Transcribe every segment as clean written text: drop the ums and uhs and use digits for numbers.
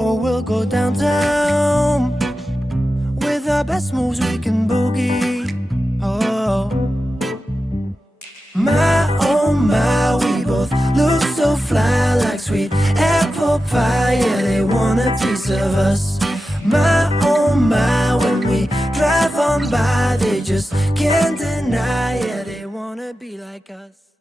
or we'll go downtown. With our best moves we can boogie. Oh my, we both look so fly, like sweet apple pie. Yeah, they want a piece of us. My, when we drive on by, they just can't deny. Yeah, they wanna be like us.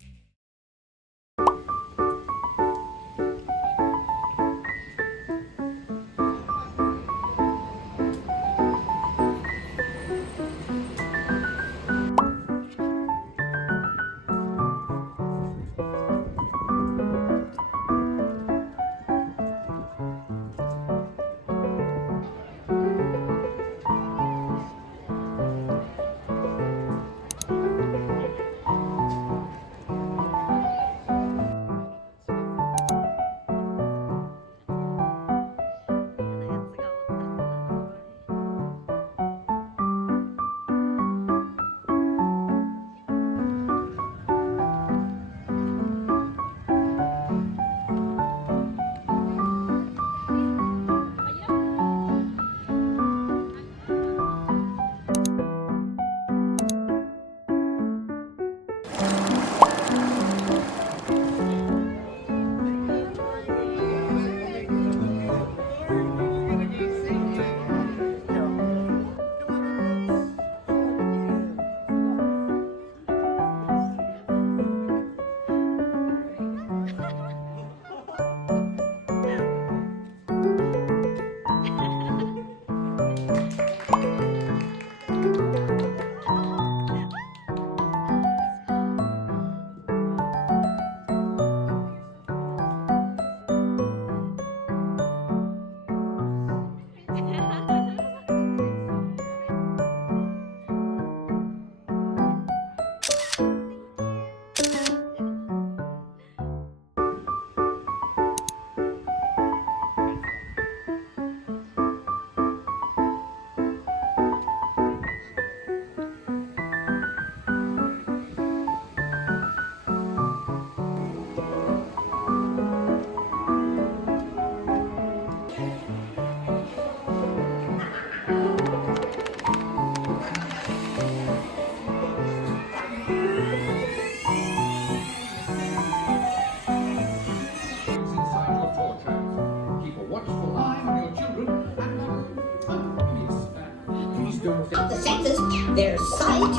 The senses, their sight,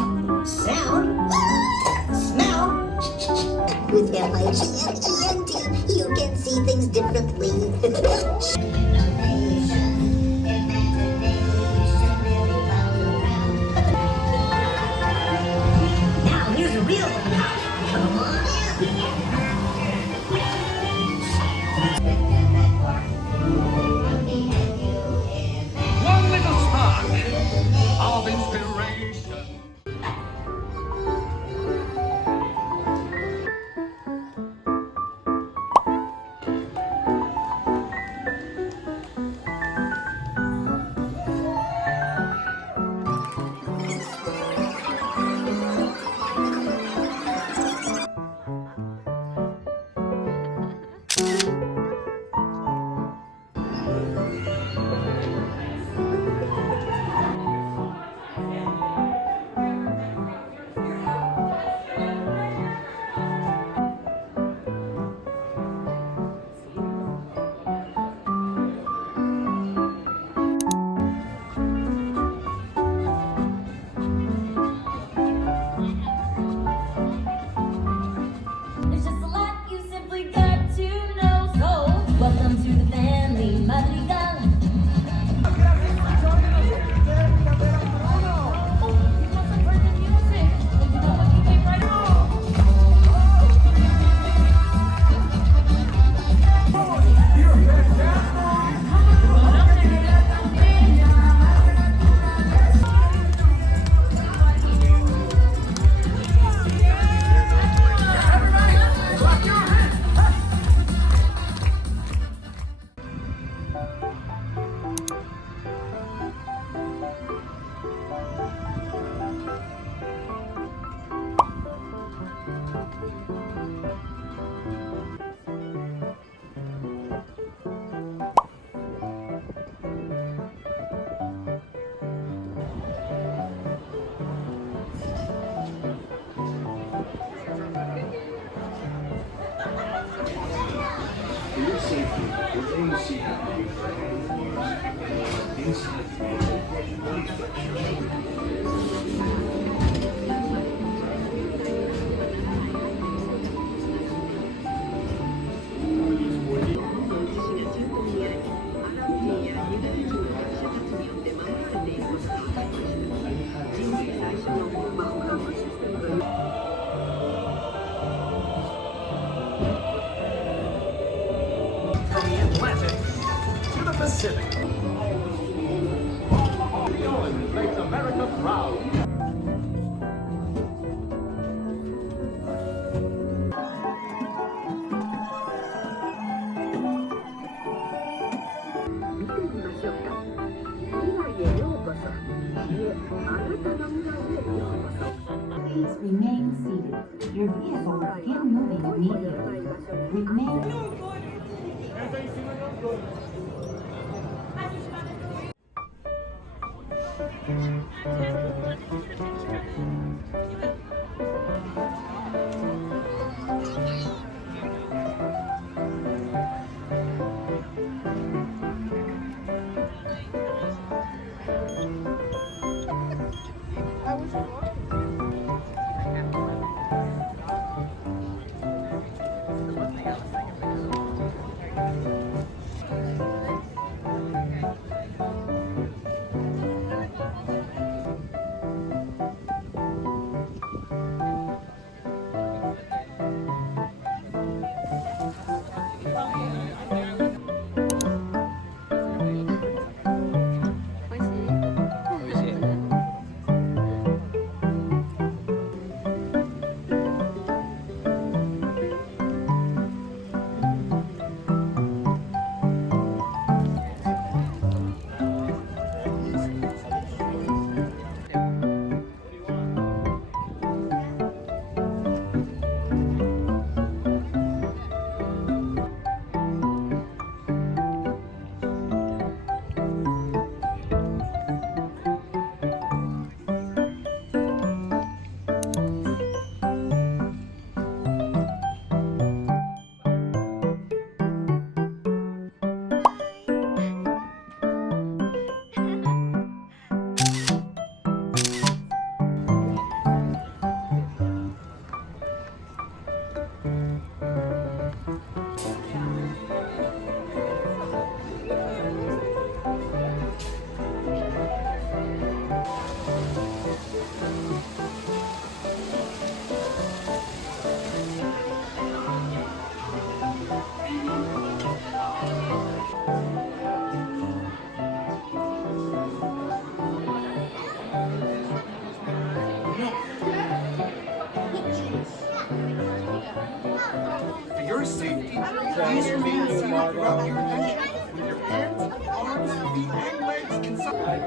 sound, smell. With L-I-G-N-E-N-T, you can see things differently. Now here's a real one. Come on One little spark of inspiration. There's just a lot you simply got to know. So, welcome to the family, Madrigal. Atlantic to the Pacific. Owen makes America proud. Please remain seated. Your vehicle will begin moving immediately. Remain. For your safety, please remain seated throughout your adventure with your hands, arms, feet, and legs inside.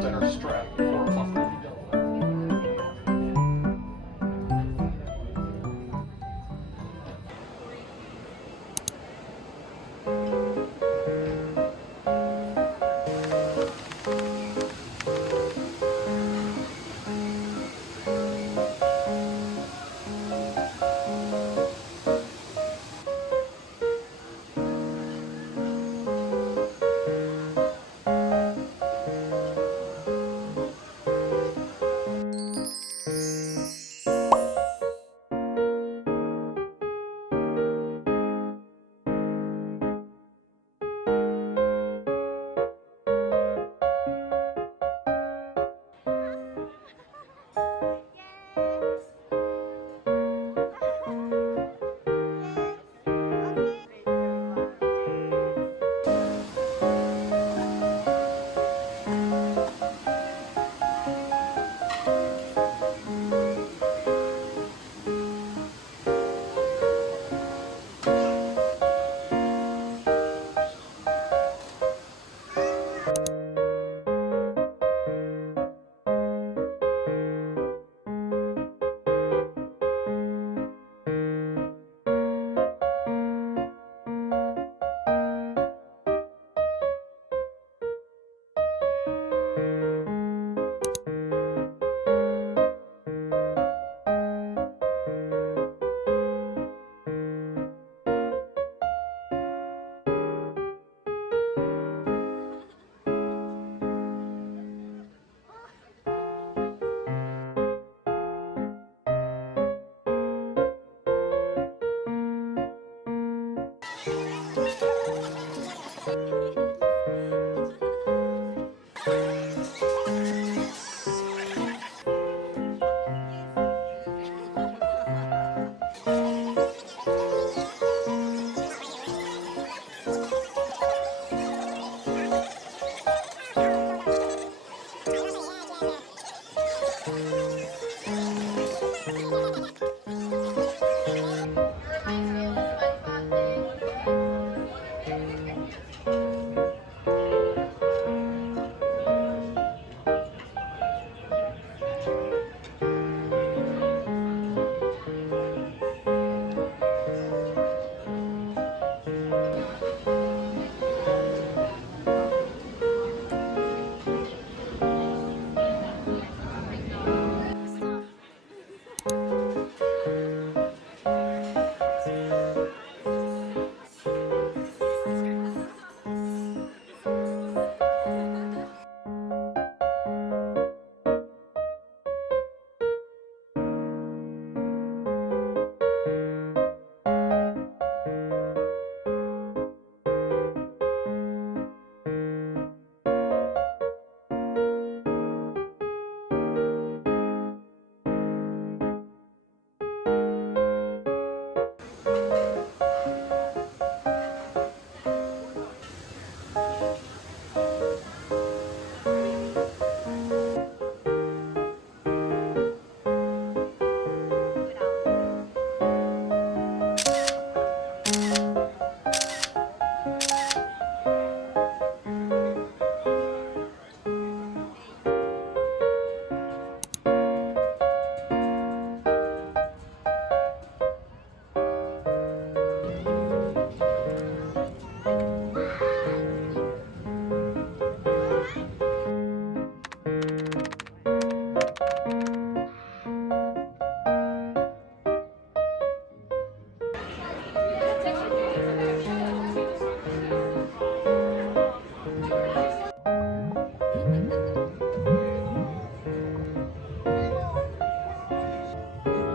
Center strap for comfort.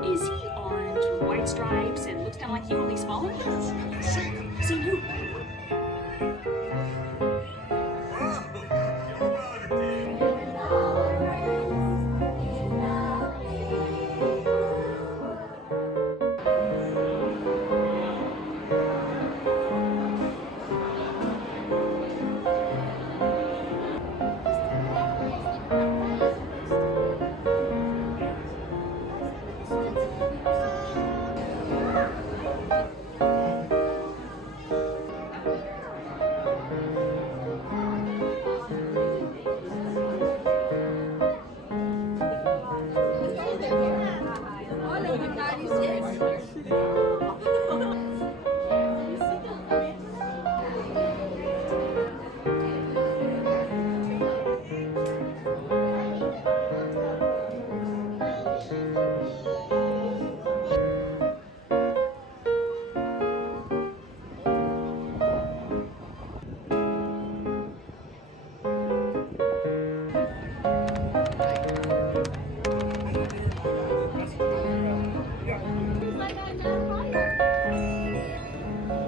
Is he orange with white stripes and looks kind of like you, only smaller? See who?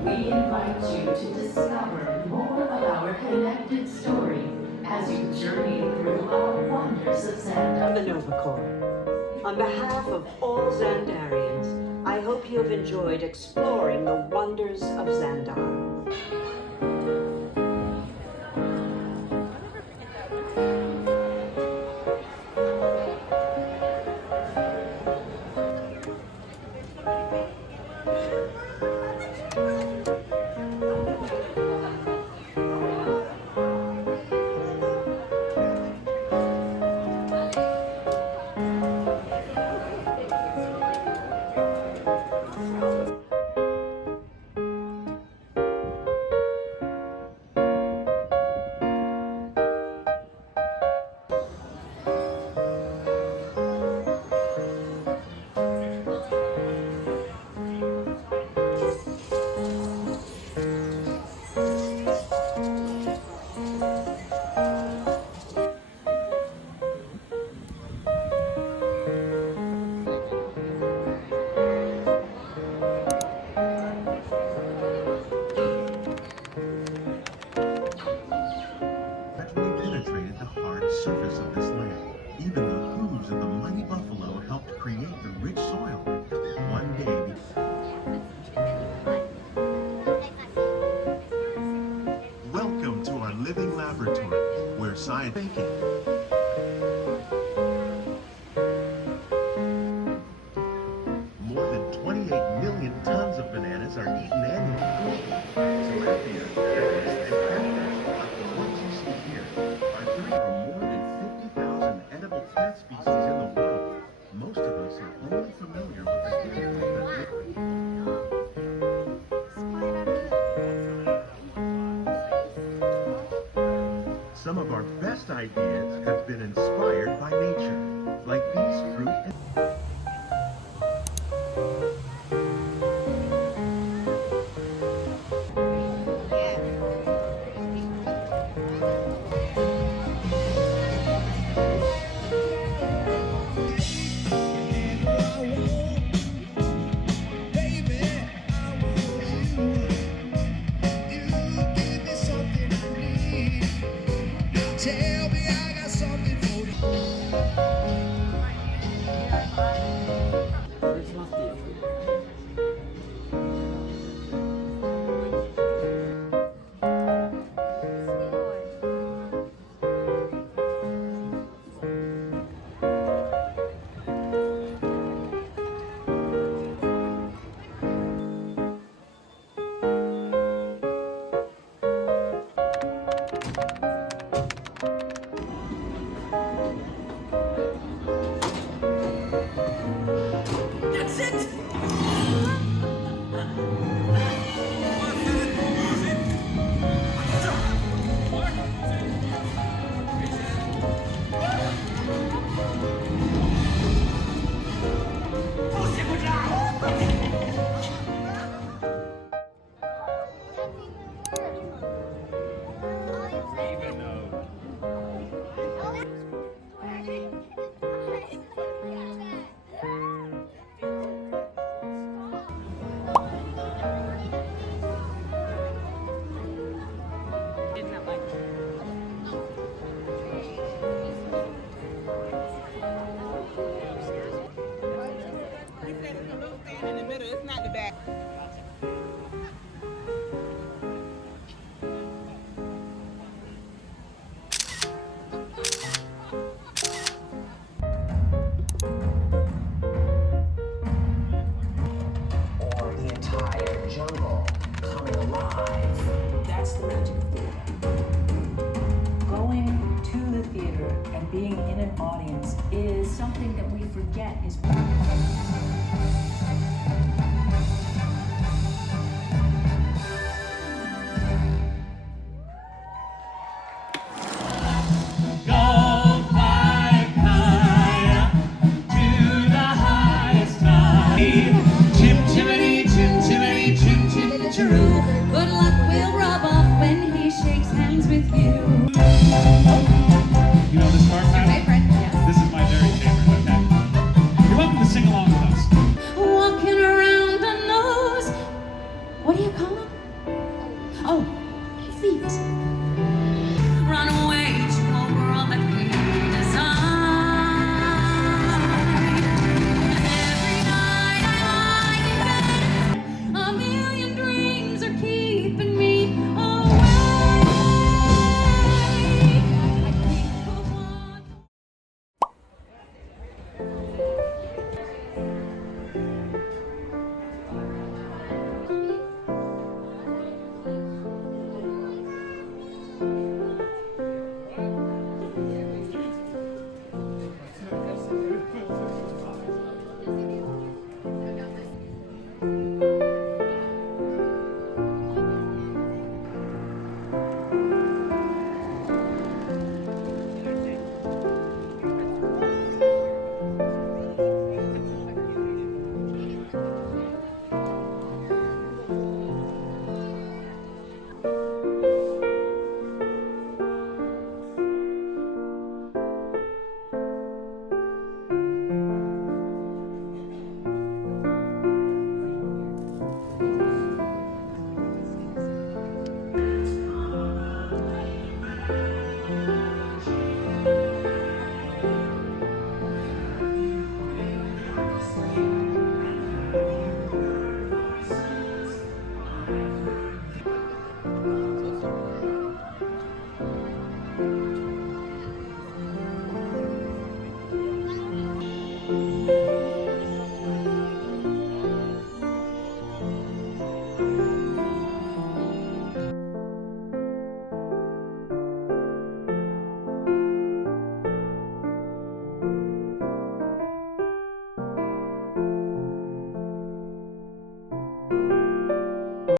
We invite you to discover more of our connected story as you journey through our wonders of Xandar. The Nova Corps. On behalf of all Xandarians, I hope you have enjoyed exploring the wonders of Xandar. surface of this land. Even the hooves of the mighty buffalo helped create the rich soil. One day, welcome to our living laboratory, where science baking. More than 28 million tons of bananas are eaten annually. So Some of our best ideas have been inspired by nature, like these fruit and Tell me I got something for you. That's it! In the middle, it's not the back. Or the entire jungle coming alive. That's the magic of theater. Going to the theater and being in an audience is something that we forget is Good luck will rub off when he shakes hands with you. You know this part, Pat? My favorite, yes. This is my very favorite, okay? You're welcome to sing along with us. Walking around the nose. What do you call them? Oh, feet.